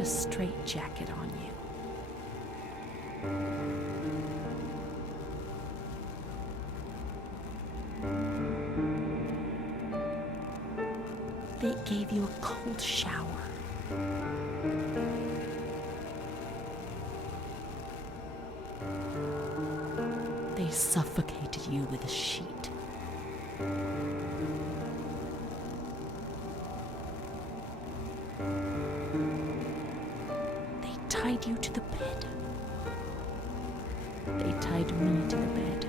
a straitjacket on you. They gave you a cold shower. They suffocated you with a sheet. They tied you to the bed. They tied me to the bed.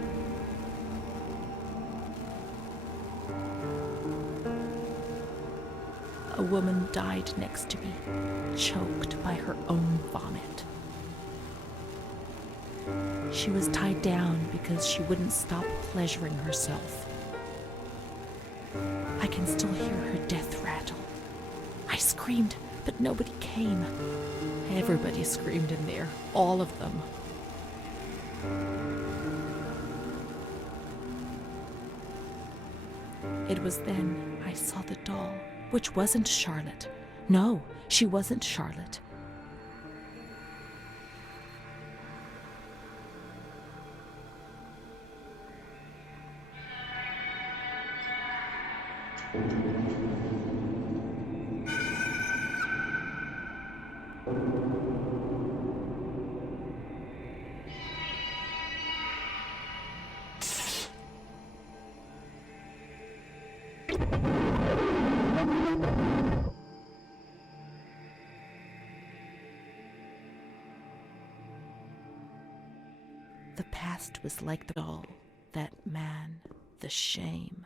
A woman died next to me, choked by her own vomit. She was tied down because she wouldn't stop pleasuring herself. I can still hear her death rattle. I screamed, but nobody came. Everybody screamed in there, all of them. It was then I saw the doll, which wasn't Charlotte. No, she wasn't Charlotte. The past was like the doll, that man, the shame.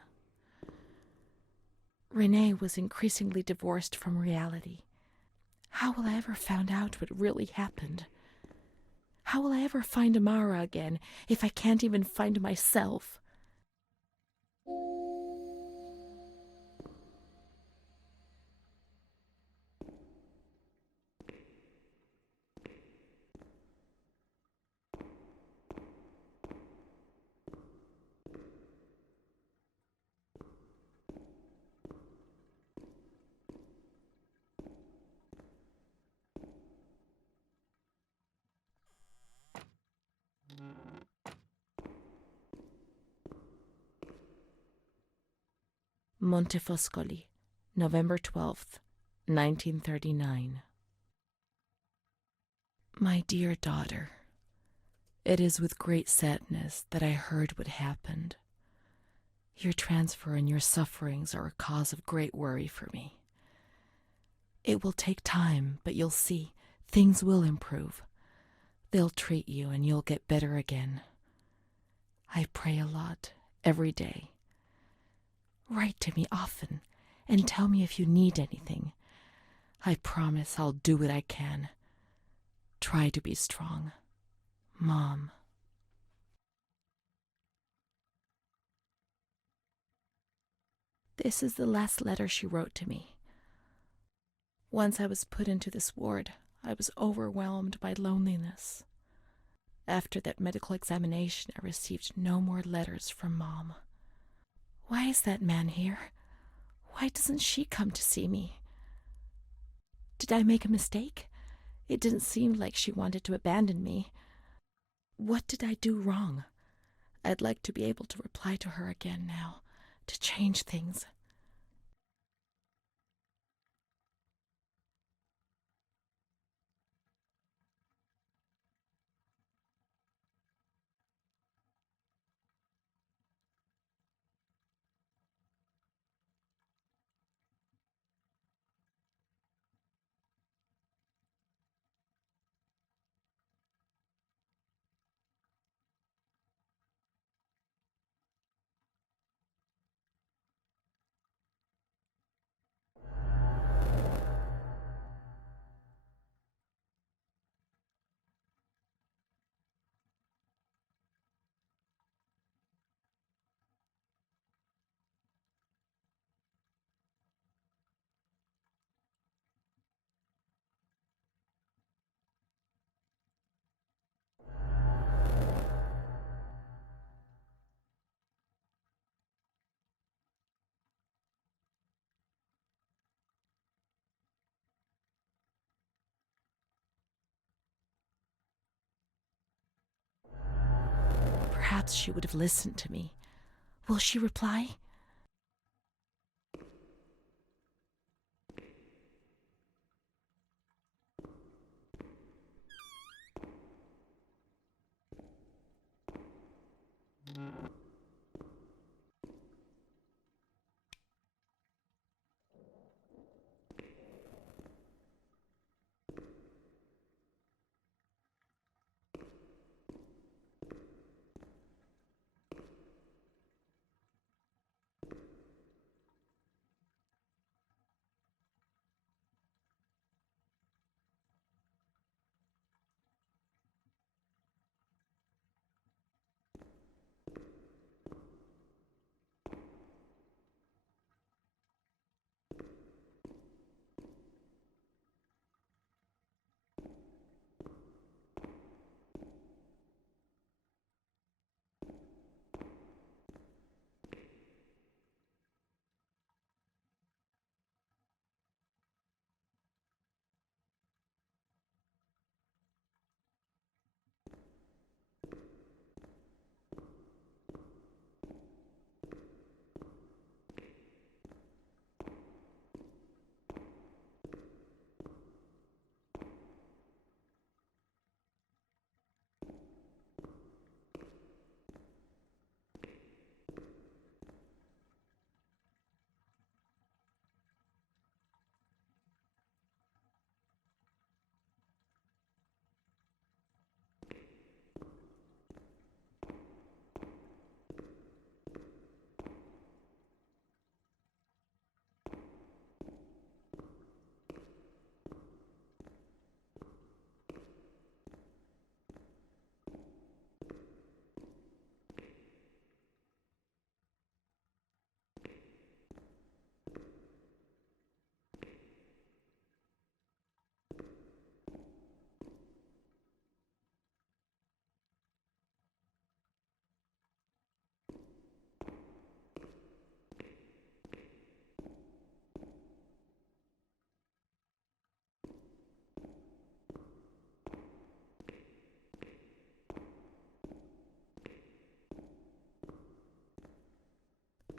Renee was increasingly divorced from reality. How will I ever find out what really happened? How will I ever find Amara again if I can't even find myself? Montefoscoli, November 12th, 1939. My dear daughter, it is with great sadness that I heard what happened. Your transfer and your sufferings are a cause of great worry for me. It will take time, but you'll see, things will improve. They'll treat you and you'll get better again. I pray a lot, every day. Write to me often and tell me if you need anything. I promise I'll do what I can. Try to be strong. Mom. This is the last letter she wrote to me. Once I was put into this ward, I was overwhelmed by loneliness. After that medical examination, I received no more letters from Mom. Why is that man here? Why doesn't she come to see me? Did I make a mistake? It didn't seem like she wanted to abandon me. What did I do wrong? I'd like to be able to reply to her again now, to change things. perhaps she would have listened to me. Will she reply?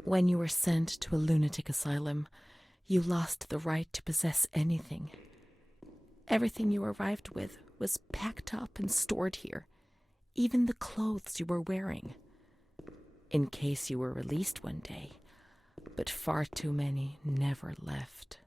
When you were sent to a lunatic asylum, you lost the right to possess anything. Everything you arrived with was packed up and stored here, even the clothes you were wearing, in case you were released one day, but far too many never left.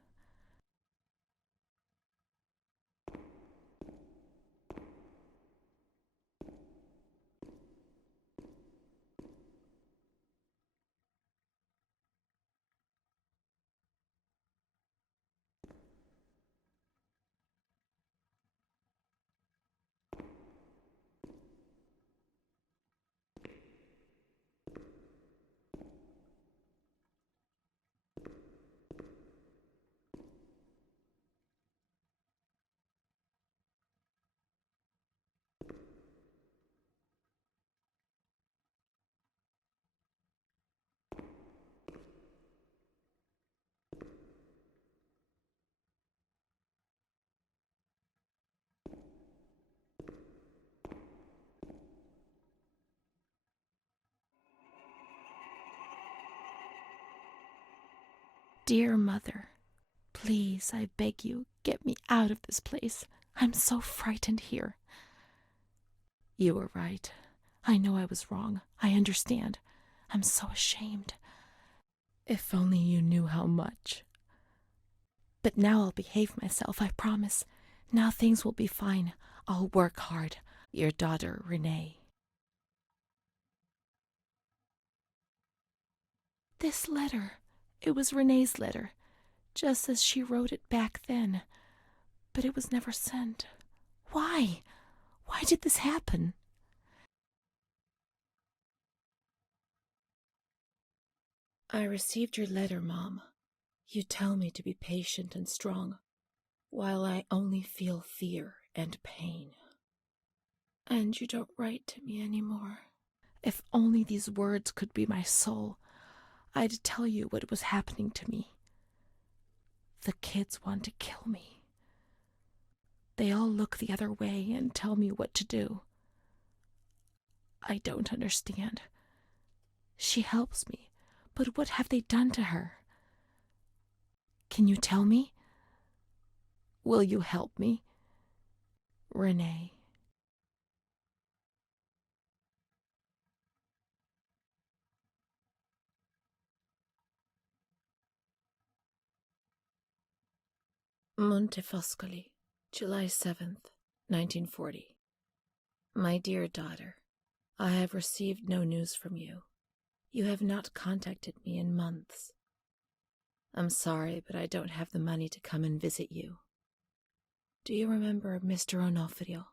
Dear Mother, please, I beg you, get me out of this place. I'm so frightened here. You were right. I know I was wrong. I understand. I'm so ashamed. If only you knew how much. But now I'll behave myself, I promise. Now things will be fine. I'll work hard. Your daughter, Renee. This letter. It was Renee's letter, just as she wrote it back then. But it was never sent. Why? Why did this happen? I received your letter, Mom. You tell me to be patient and strong, while I only feel fear and pain. And you don't write to me anymore. If only these words could be my soul, I'd tell you what was happening to me. The kids want to kill me. They all look the other way and tell me what to do. I don't understand. She helps me, but what have they done to her? Can you tell me? Will you help me? Renee. Montefoscoli, July 7th, 1940. My dear daughter, I have received no news from you. You have not contacted me in months. I'm sorry, but I don't have the money to come and visit you. Do you remember Mr. Onofrio?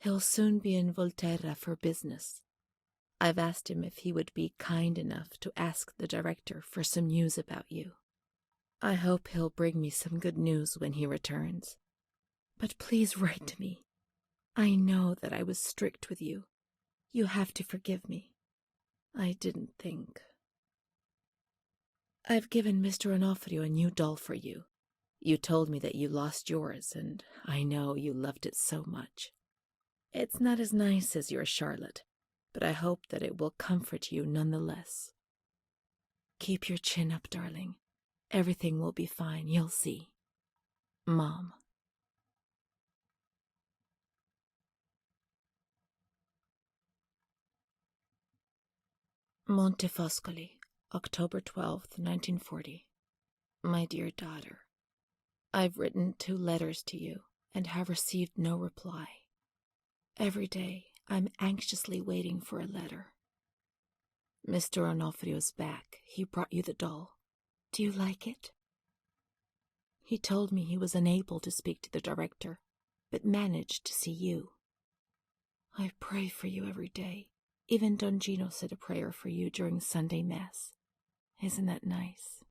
He'll soon be in Volterra for business. I've asked him if he would be kind enough to ask the director for some news about you. I hope he'll bring me some good news when he returns. But please write to me. I know that I was strict with you. You have to forgive me. I didn't think. I've given Mr. Onofrio a new doll for you. You told me that you lost yours, and I know you loved it so much. It's not as nice as your Charlotte, but I hope that it will comfort you nonetheless. Keep your chin up, darling. Everything will be fine, you'll see. Mom. Montefoscoli, October 12th, 1940. My dear daughter, I've written 2 letters to you and have received no reply. Every day I'm anxiously waiting for a letter. Mr. Onofrio's back. He brought you the doll. Do you like it? He told me he was unable to speak to the director, but managed to see you. I pray for you every day. Even Don Gino said a prayer for you during Sunday Mass. Isn't that nice?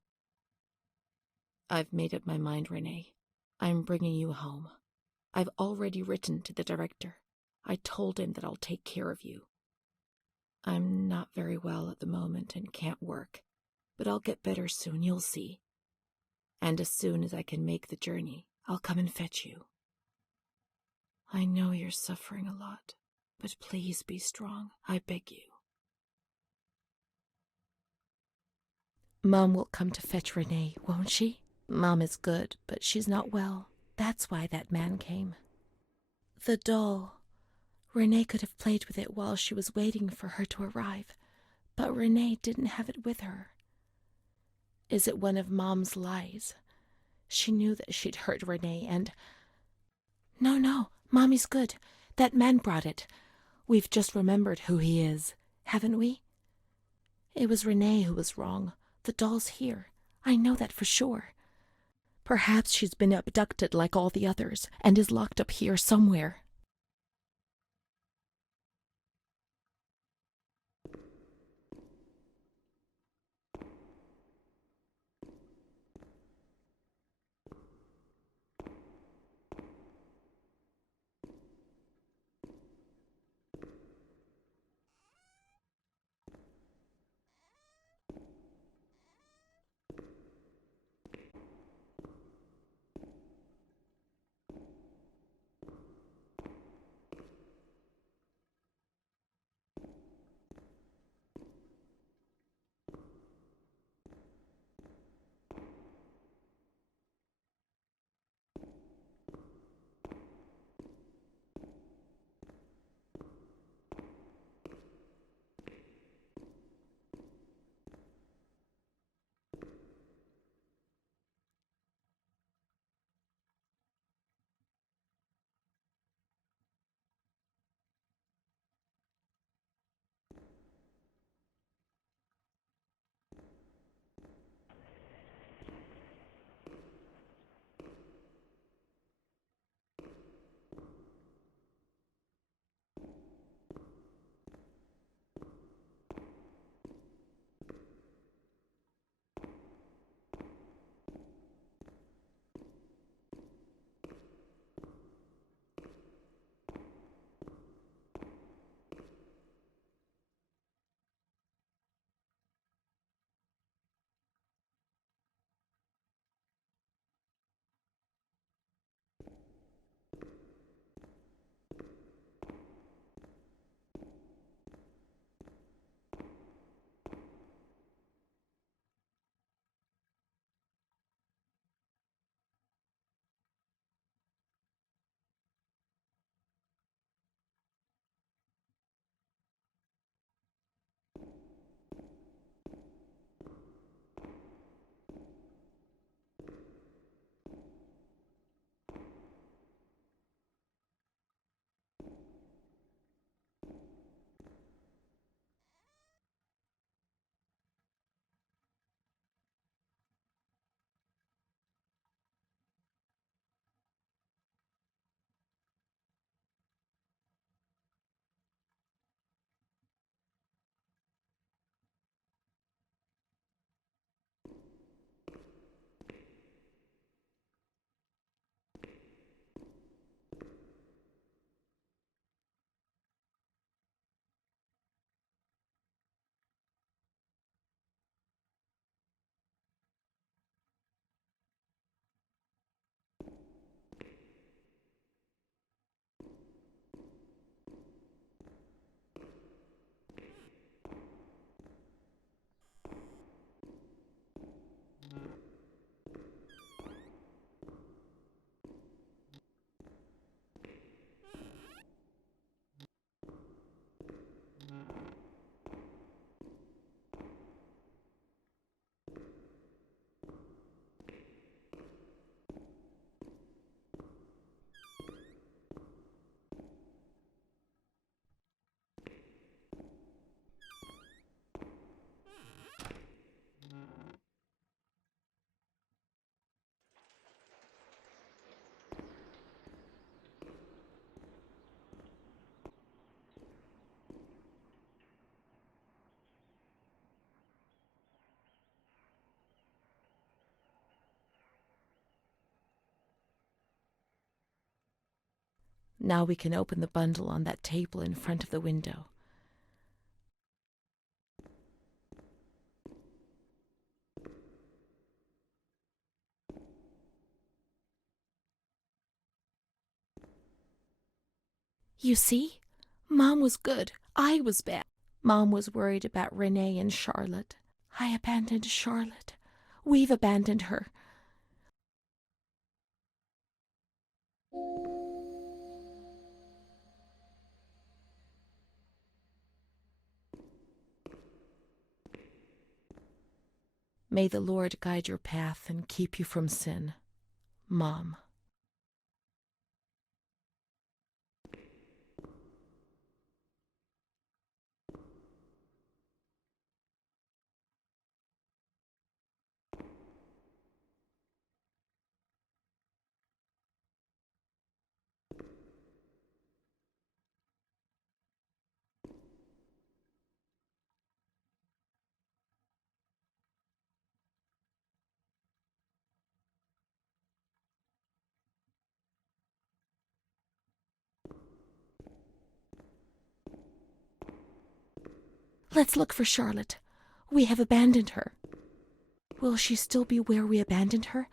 I've made up my mind, Renee. I'm bringing you home. I've already written to the director. I told him that I'll take care of you. I'm not very well at the moment and can't work, but I'll get better soon, you'll see. And as soon as I can make the journey, I'll come and fetch you. I know you're suffering a lot, but please be strong, I beg you. Mom will come to fetch Renee, won't she? Mom is good, but she's not well. That's why that man came. The doll. Renee could have played with it while she was waiting for her to arrive, but Renee didn't have it with her. Is it one of Mom's lies? She knew that she'd hurt Renee and... No, Mommy's good. That man brought it. We've just remembered who he is, haven't we? It was Renee who was wrong. The doll's here. I know that for sure. Perhaps she's been abducted like all the others and is locked up here somewhere. Now we can open the bundle on that table in front of the window. You see? Mom was good. I was bad. Mom was worried about Renee and Charlotte. I abandoned Charlotte. We've abandoned her. May the Lord guide your path and keep you from sin. Mom. Let's look for Charlotte. We have abandoned her. Will she still be where we abandoned her?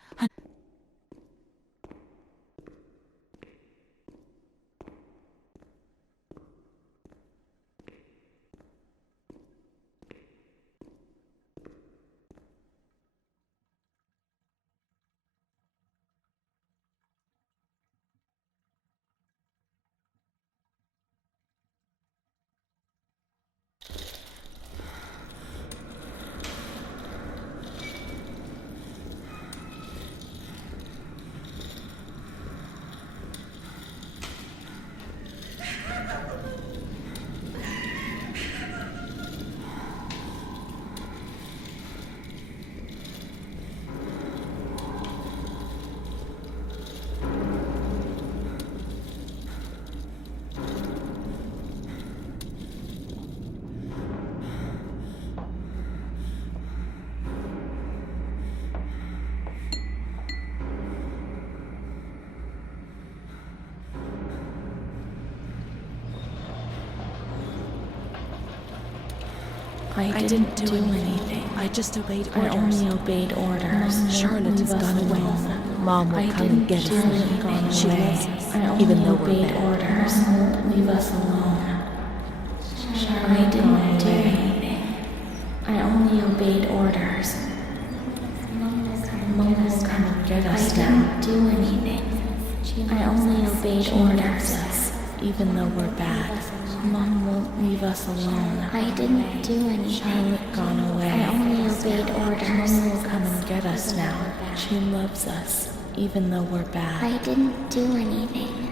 I didn't do anything. I just obeyed orders. I only obeyed orders. Charlotte has gone away. Mom will come and get us. She loves us, even though we're bad. Orders. Leave us alone. I didn't do anything. I only obeyed orders. Mom will come and get us now. I didn't do anything. I only obeyed orders. Even though we're bad. Mom won't leave us alone. I didn't do anything. Charlotte gone away. I only obeyed orders. Mom will come and get us now. She loves us, even though we're bad. I didn't do anything.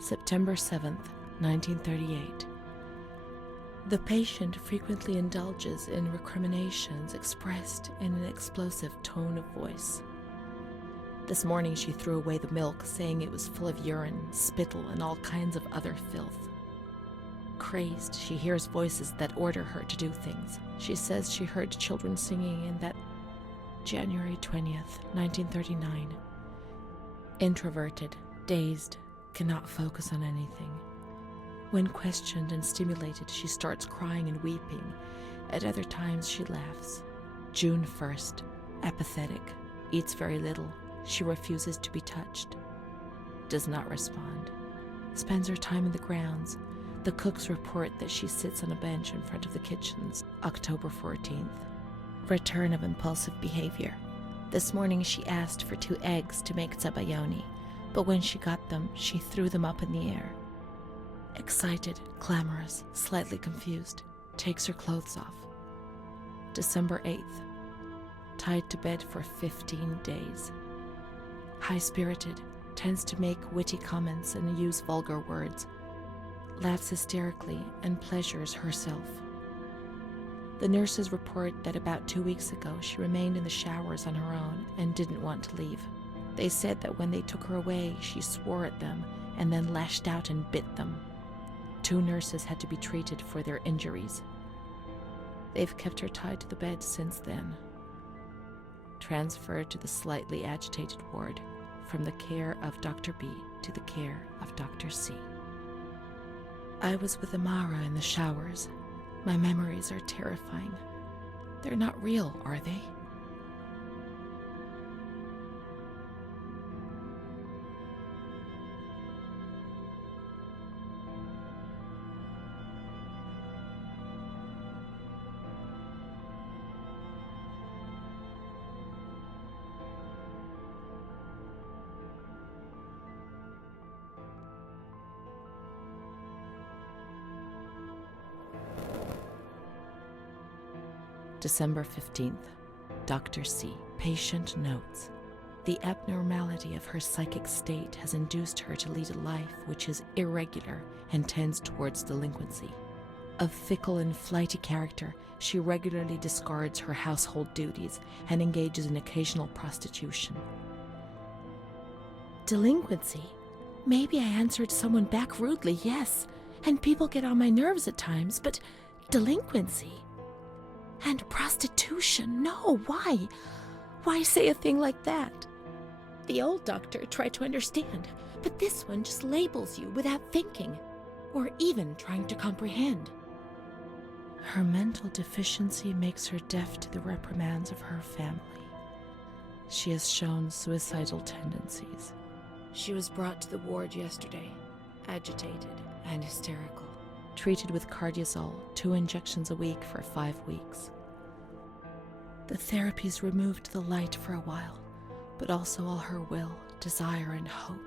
September 7th, 1938. The patient frequently indulges in recriminations expressed in an explosive tone of voice. This morning she threw away the milk, saying it was full of urine, spittle, and all kinds of other filth. Crazed, she hears voices that order her to do things. She says she heard children singing in that January 20th, 1939. Introverted, dazed, cannot focus on anything. When questioned and stimulated, she starts crying and weeping. At other times, she laughs. June 1st, apathetic, eats very little. She refuses to be touched. Does not respond. Spends her time in the grounds. The cooks report that she sits on a bench in front of the kitchens. October 14th. Return of impulsive behavior. This morning she asked for 2 eggs to make tzabayoni, but when she got them, she threw them up in the air. Excited, clamorous, slightly confused, takes her clothes off. December 8th. Tied to bed for 15 days. High-spirited, tends to make witty comments and use vulgar words, laughs hysterically and pleasures herself. The nurses report that about 2 weeks ago she remained in the showers on her own and didn't want to leave. They said that when they took her away, she swore at them and then lashed out and bit them. 2 nurses had to be treated for their injuries. They've kept her tied to the bed since then. Transferred to the slightly agitated ward, from the care of Dr. B to the care of Dr. C. I was with Amara in the showers. My memories are terrifying. They're not real, are they? December 15th. Dr. C. Patient notes. The abnormality of her psychic state has induced her to lead a life which is irregular and tends towards delinquency. Of fickle and flighty character, she regularly discards her household duties and engages in occasional prostitution. Delinquency? Maybe I answered someone back rudely, yes, and people get on my nerves at times, but delinquency? And prostitution? No, why? Why say a thing like that? The old doctor tried to understand, but this one just labels you without thinking, or even trying to comprehend. Her mental deficiency makes her deaf to the reprimands of her family. She has shown suicidal tendencies. She was brought to the ward yesterday, agitated and hysterical. Treated with cardiazol, 2 injections a week for 5 weeks. The therapies removed the light for a while, but also all her will, desire, and hope.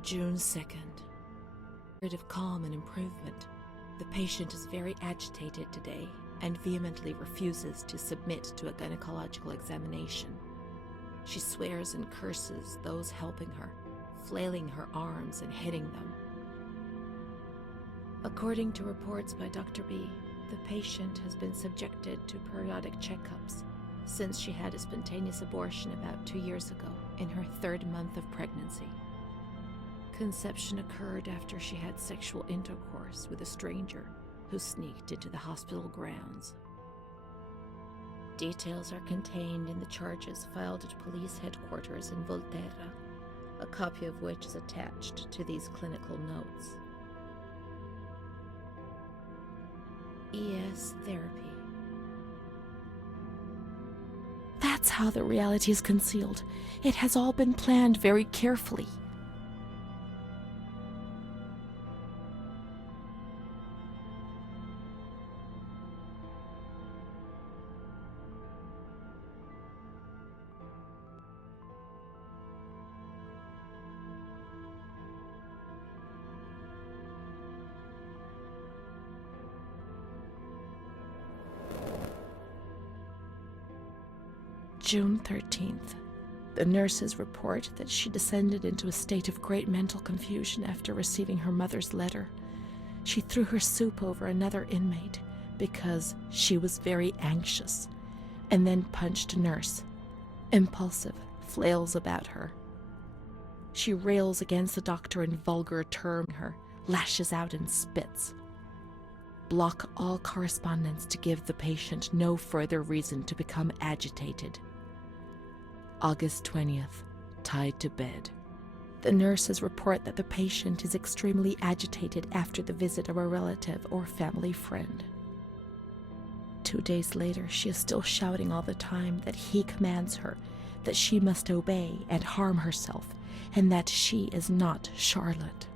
June 2nd. Period of calm and improvement. The patient is very agitated today and vehemently refuses to submit to a gynecological examination. She swears and curses those helping her, flailing her arms and hitting them. According to reports by Dr. B, the patient has been subjected to periodic checkups since she had a spontaneous abortion about 2 years ago in her 3rd month of pregnancy. Conception occurred after she had sexual intercourse with a stranger who sneaked into the hospital grounds. Details are contained in the charges filed at police headquarters in Volterra, a copy of which is attached to these clinical notes. ES therapy. That's how the reality is concealed. It has all been planned very carefully. June 13th. The nurses report that she descended into a state of great mental confusion after receiving her mother's letter. She threw her soup over another inmate because she was very anxious, and then punched a nurse. Impulsive, flails about her. She rails against the doctor in vulgar terms, lashes out and spits. Block all correspondence to give the patient no further reason to become agitated. August 20th, tied to bed. The nurses report that the patient is extremely agitated after the visit of a relative or family friend. 2 days later, she is still shouting all the time that he commands her, that she must obey and harm herself, and that she is not Charlotte.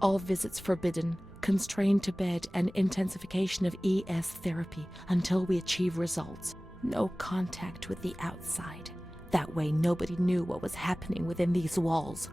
All visits forbidden, constrained to bed, and intensification of ES therapy until we achieve results. No contact with the outside. That way nobody knew what was happening within these walls.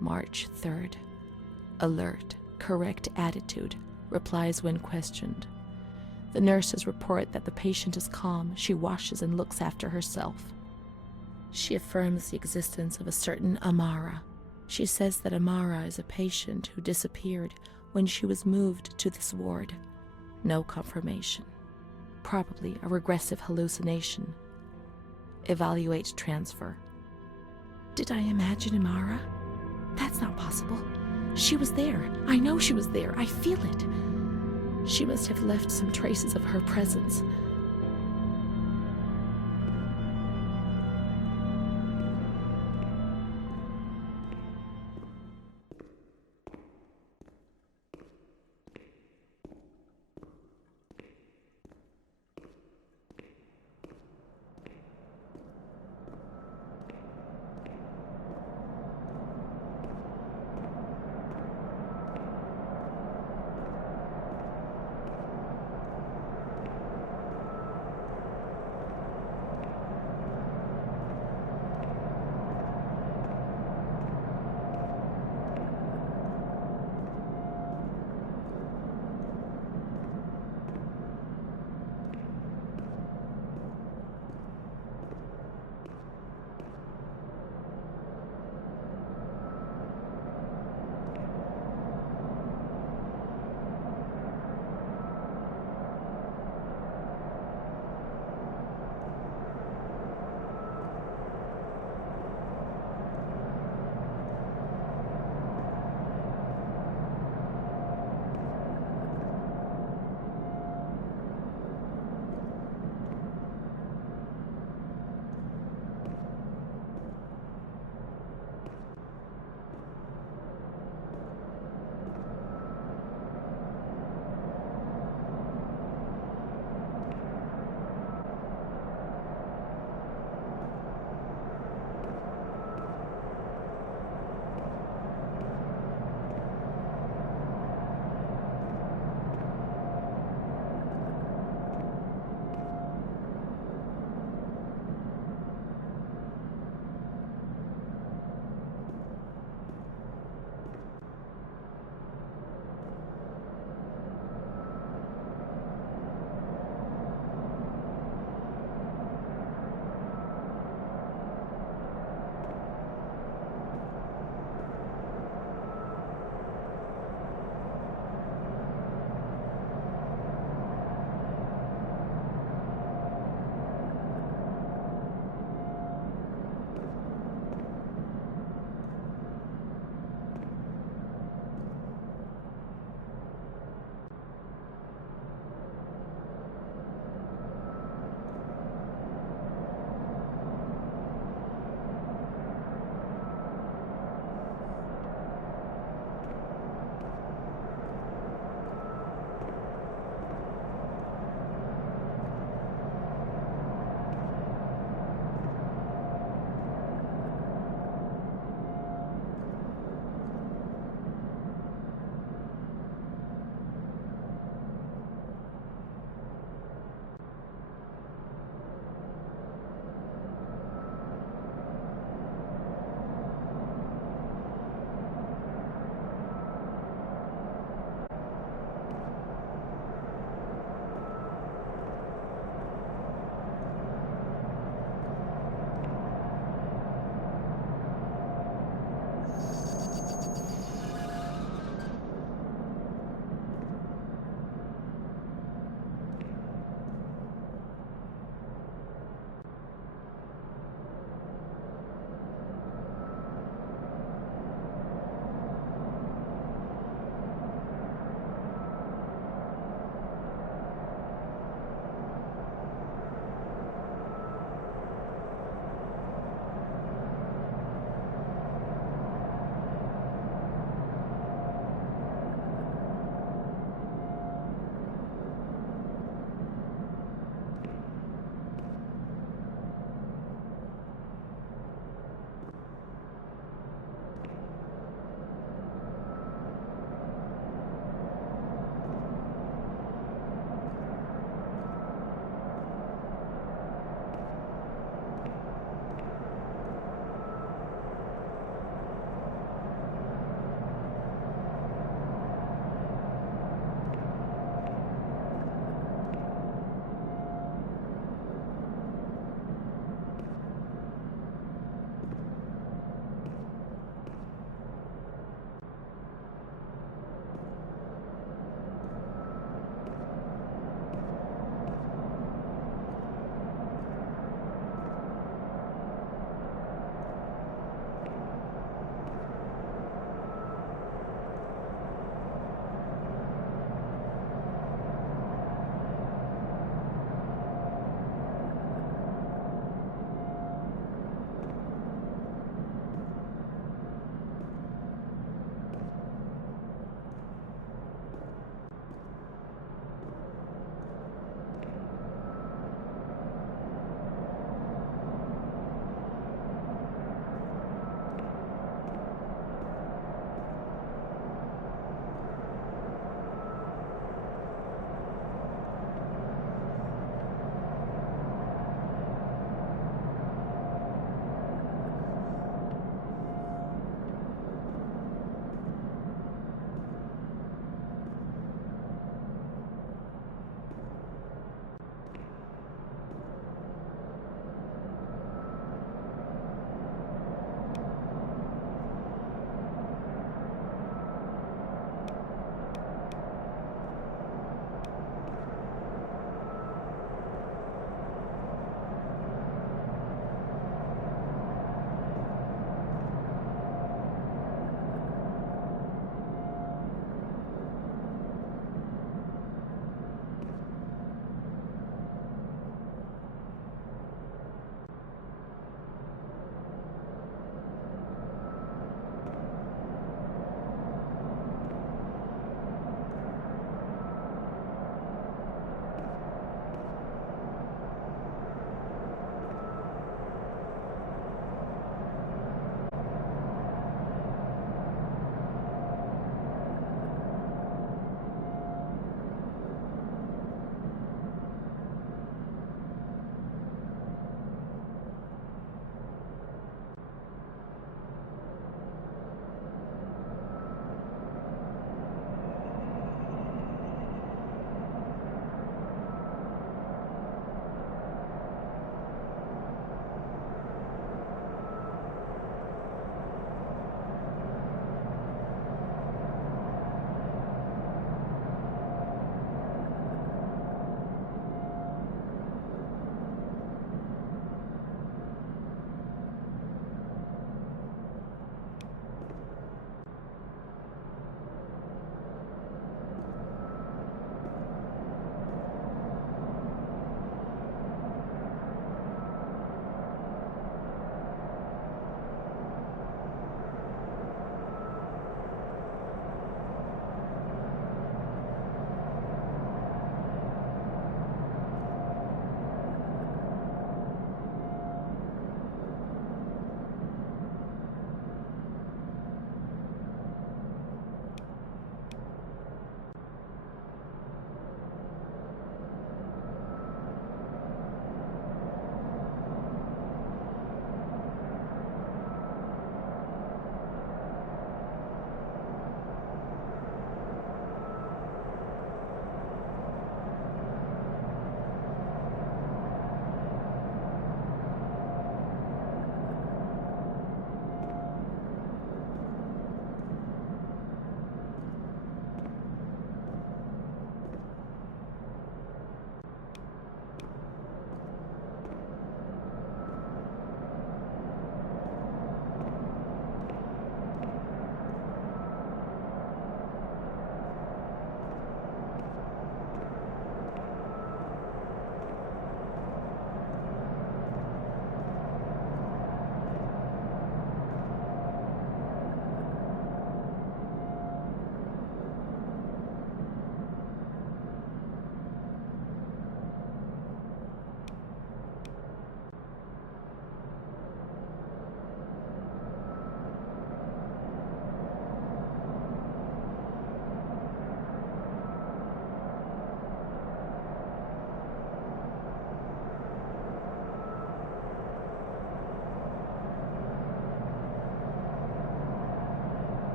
March 3rd. Alert, correct attitude, replies when questioned. The nurses report that the patient is calm. She washes and looks after herself. She affirms the existence of a certain Amara. She says that Amara is a patient who disappeared when she was moved to this ward. No confirmation. Probably a regressive hallucination. Evaluate transfer. Did I imagine Amara? That's not possible. She was there. I know she was there. I feel it. She must have left some traces of her presence.